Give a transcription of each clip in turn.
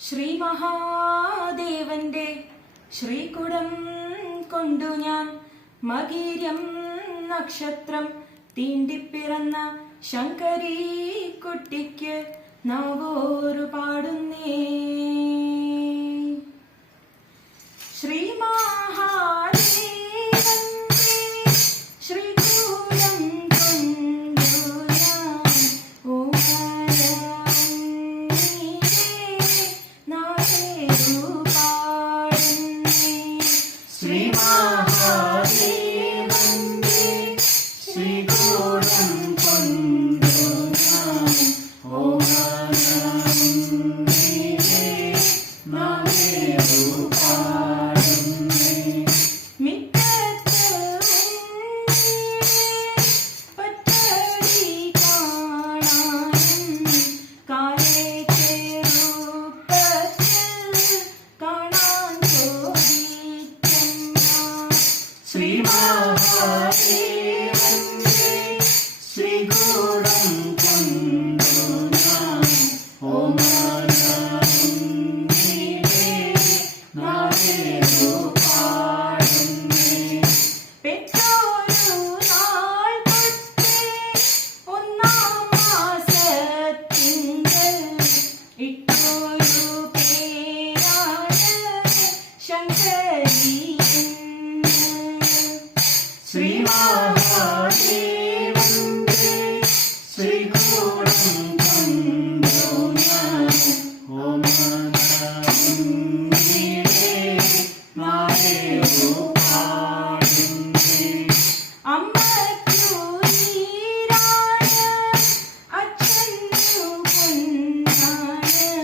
ശ്രീ മഹാദേവന്റെ ശ്രീകുടം കൊണ്ടു ഞാൻ മകീര്യം നക്ഷത്രം തീണ്ടിപ്പിറന്ന ശങ്കരീ കുട്ടിക്ക് നവോരു പാടുന്നേ. ശ്രീ മഹാദേവന്റെ ശ്രീകുടം കൊണ്ടു ഞാൻ ശ്രീ മഹാദേവന്റെ ശ്രീകോടം കൊണ്ടു ഞാൻ ശ്രീ മഹാദേവന്റെ ശ്രീകോടം കൊണ്ടു ഞാൻ ശ്രീ മഹാദേവന്റെ ശ്രീകോടം കൊണ്ടു ഞാൻ ശ്രീ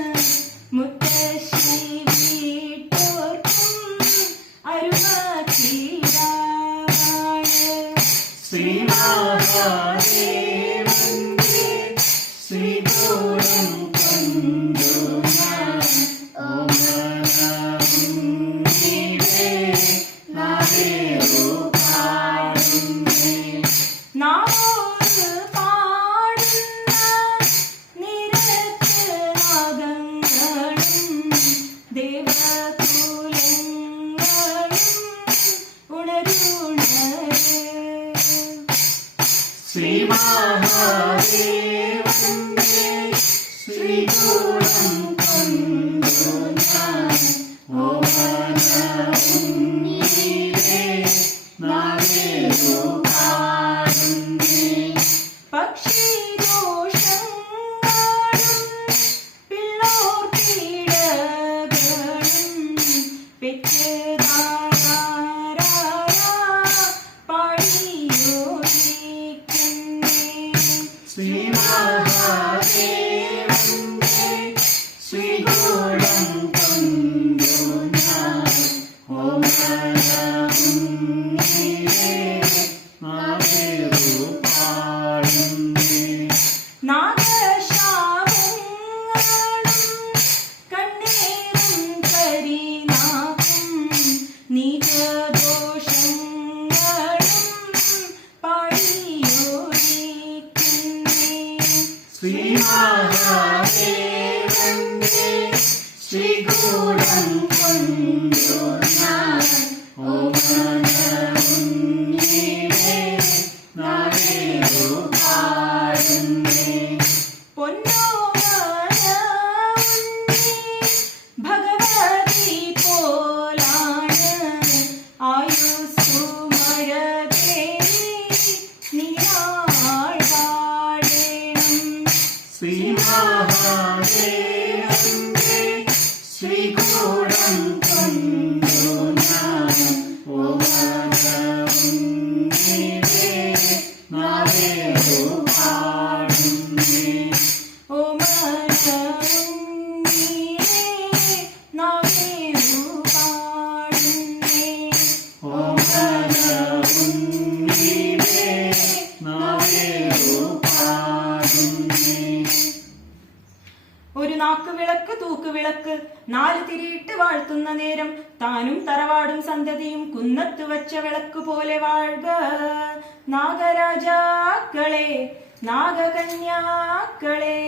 മഹാദേവന്റെ ശ്രീകോടം കൊണ്ടു ഞാൻ ശ്രീ മഹാദേവന്റെ ശ്രീകോടം കൊണ്ടു ഞാൻ ശ്രീ മഹാദേവന്റെ ശ്രീകോടം കൊണ്ടു ഞാൻ ശ്രീ മഹാദേവന്റെ ശ്രീകോടം കൊണ്ടു ഞാൻ ഭഗവതി പോലാണ് ആയുസ്സു മഴകേ ശ്രീ മഹാദേവന്റെ ശ്രീകോടം കൊണ്ടു ഞാൻ ഒരു നാക്കുവിളക്ക് തൂക്കുവിളക്ക് 4 തിരിയിട്ട് വാഴ്ത്തുന്ന നേരം താനും തറവാടും സന്തതിയും കുന്നത്തു വച്ച വിളക്ക് പോലെ വാഴ്ക. നാഗരാജാക്കളെ നാഗകന്യാക്കളെ